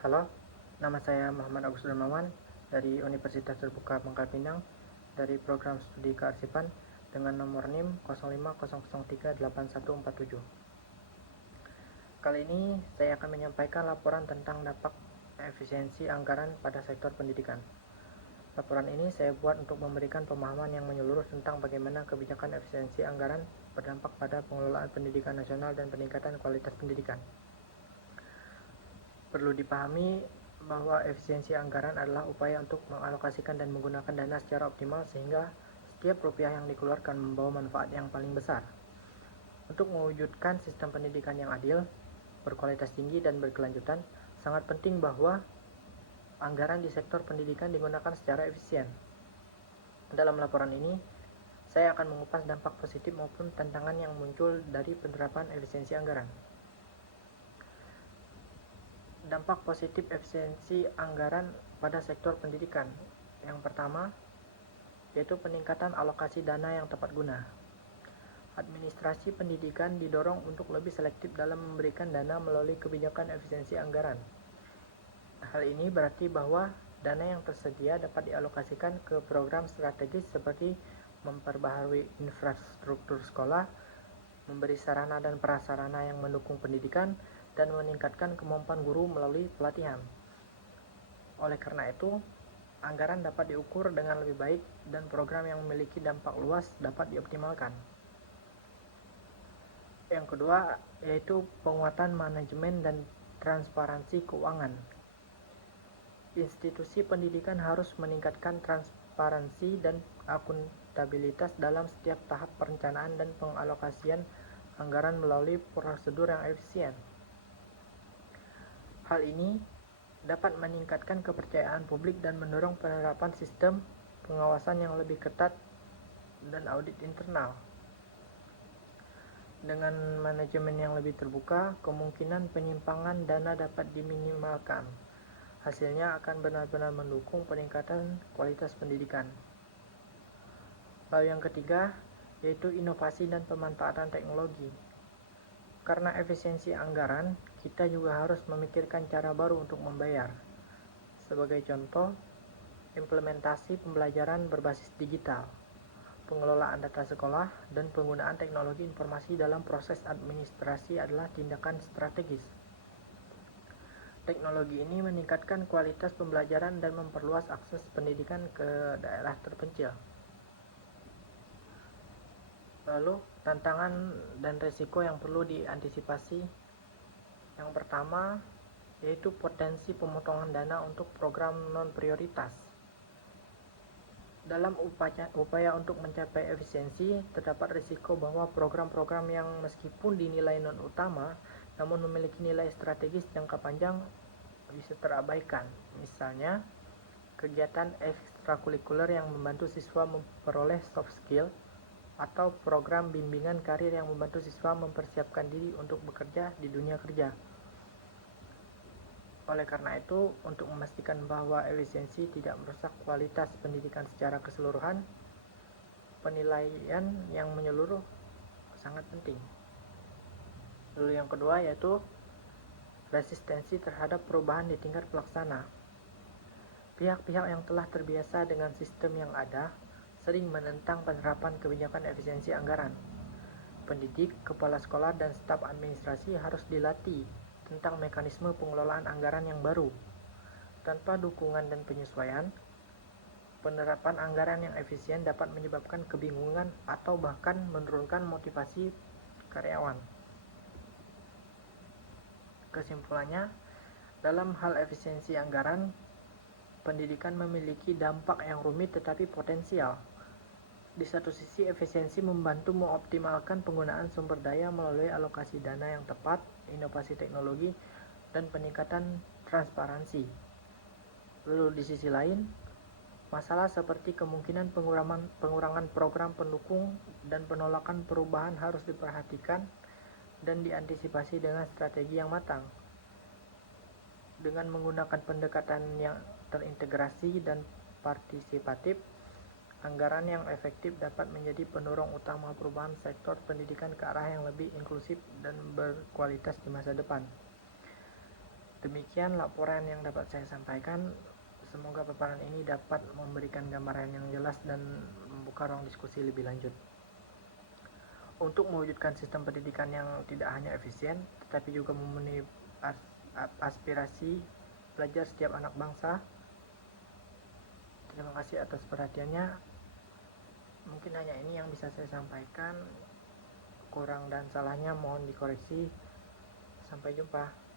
Halo, nama saya Muhammad Agus Darmawan dari Universitas Terbuka Pangkal Pinang dari program studi kearsipan dengan nomor NIM 0500384147. Kali ini saya akan menyampaikan laporan tentang dampak efisiensi anggaran pada sektor pendidikan. Laporan ini saya buat untuk memberikan pemahaman yang menyeluruh tentang bagaimana kebijakan efisiensi anggaran berdampak pada pengelolaan pendidikan nasional dan peningkatan kualitas pendidikan. Perlu dipahami bahwa efisiensi anggaran adalah upaya untuk mengalokasikan dan menggunakan dana secara optimal sehingga setiap rupiah yang dikeluarkan membawa manfaat yang paling besar. Untuk mewujudkan sistem pendidikan yang adil, berkualitas tinggi dan berkelanjutan, sangat penting bahwa anggaran di sektor pendidikan digunakan secara efisien. Dalam laporan ini, saya akan mengupas dampak positif maupun tantangan yang muncul dari penerapan efisiensi anggaran. Dampak positif efisiensi anggaran pada sektor pendidikan. Yang pertama, yaitu peningkatan alokasi dana yang tepat guna. Administrasi pendidikan didorong untuk lebih selektif dalam memberikan dana melalui kebijakan efisiensi anggaran. Hal ini berarti bahwa dana yang tersedia dapat dialokasikan ke program strategis seperti memperbaharui infrastruktur sekolah, memberi sarana dan prasarana yang mendukung pendidikan, dan meningkatkan kemampuan guru melalui pelatihan. Oleh karena itu, anggaran dapat diukur dengan lebih baik dan program yang memiliki dampak luas dapat dioptimalkan. Yang kedua, yaitu penguatan manajemen dan transparansi keuangan. Institusi pendidikan harus meningkatkan transparansi dan akuntabilitas dalam setiap tahap perencanaan dan pengalokasian anggaran melalui prosedur yang efisien. Hal ini dapat meningkatkan kepercayaan publik dan mendorong penerapan sistem pengawasan yang lebih ketat dan audit internal. Dengan manajemen yang lebih terbuka, kemungkinan penyimpangan dana dapat diminimalkan. Hasilnya akan benar-benar mendukung peningkatan kualitas pendidikan. Lalu yang ketiga, yaitu inovasi dan pemanfaatan teknologi. Karena efisiensi anggaran, kita juga harus memikirkan cara baru untuk membayar. Sebagai contoh, implementasi pembelajaran berbasis digital, pengelolaan data sekolah, dan penggunaan teknologi informasi dalam proses administrasi adalah tindakan strategis. Teknologi ini meningkatkan kualitas pembelajaran dan memperluas akses pendidikan ke daerah terpencil. Lalu, tantangan dan risiko yang perlu diantisipasi. Yang pertama, yaitu potensi pemotongan dana untuk program non-prioritas. Dalam upaya untuk mencapai efisiensi, terdapat risiko bahwa program-program yang meskipun dinilai non-utama, namun memiliki nilai strategis jangka panjang bisa terabaikan. Misalnya, kegiatan ekstrakurikuler yang membantu siswa memperoleh soft skill, atau program bimbingan karir yang membantu siswa mempersiapkan diri untuk bekerja di dunia kerja. Oleh karena itu, untuk memastikan bahwa efisiensi tidak merusak kualitas pendidikan secara keseluruhan, penilaian yang menyeluruh sangat penting. Lalu yang kedua yaitu resistensi terhadap perubahan di tingkat pelaksana. Pihak-pihak yang telah terbiasa dengan sistem yang ada sering menentang penerapan kebijakan efisiensi anggaran. Pendidik, kepala sekolah, dan staf administrasi harus dilatih tentang mekanisme pengelolaan anggaran yang baru. Tanpa dukungan dan penyesuaian, penerapan anggaran yang efisien dapat menyebabkan kebingungan atau bahkan menurunkan motivasi karyawan. Kesimpulannya, dalam hal efisiensi anggaran, pendidikan memiliki dampak yang rumit tetapi potensial. Di satu sisi, efisiensi membantu mengoptimalkan penggunaan sumber daya melalui alokasi dana yang tepat, inovasi teknologi, dan peningkatan transparansi. Lalu di sisi lain, masalah seperti kemungkinan pengurangan program pendukung dan penolakan perubahan harus diperhatikan dan diantisipasi dengan strategi yang matang. Dengan menggunakan pendekatan yang terintegrasi dan partisipatif, anggaran yang efektif dapat menjadi pendorong utama perubahan sektor pendidikan ke arah yang lebih inklusif dan berkualitas di masa depan. Demikian laporan yang dapat saya sampaikan. Semoga paparan ini dapat memberikan gambaran yang jelas dan membuka ruang diskusi lebih lanjut. Untuk mewujudkan sistem pendidikan yang tidak hanya efisien, tetapi juga memenuhi aspirasi belajar setiap anak bangsa. Terima kasih atas perhatiannya. Mungkin hanya ini yang bisa saya sampaikan. Kurang dan salahnya mohon dikoreksi. Sampai jumpa.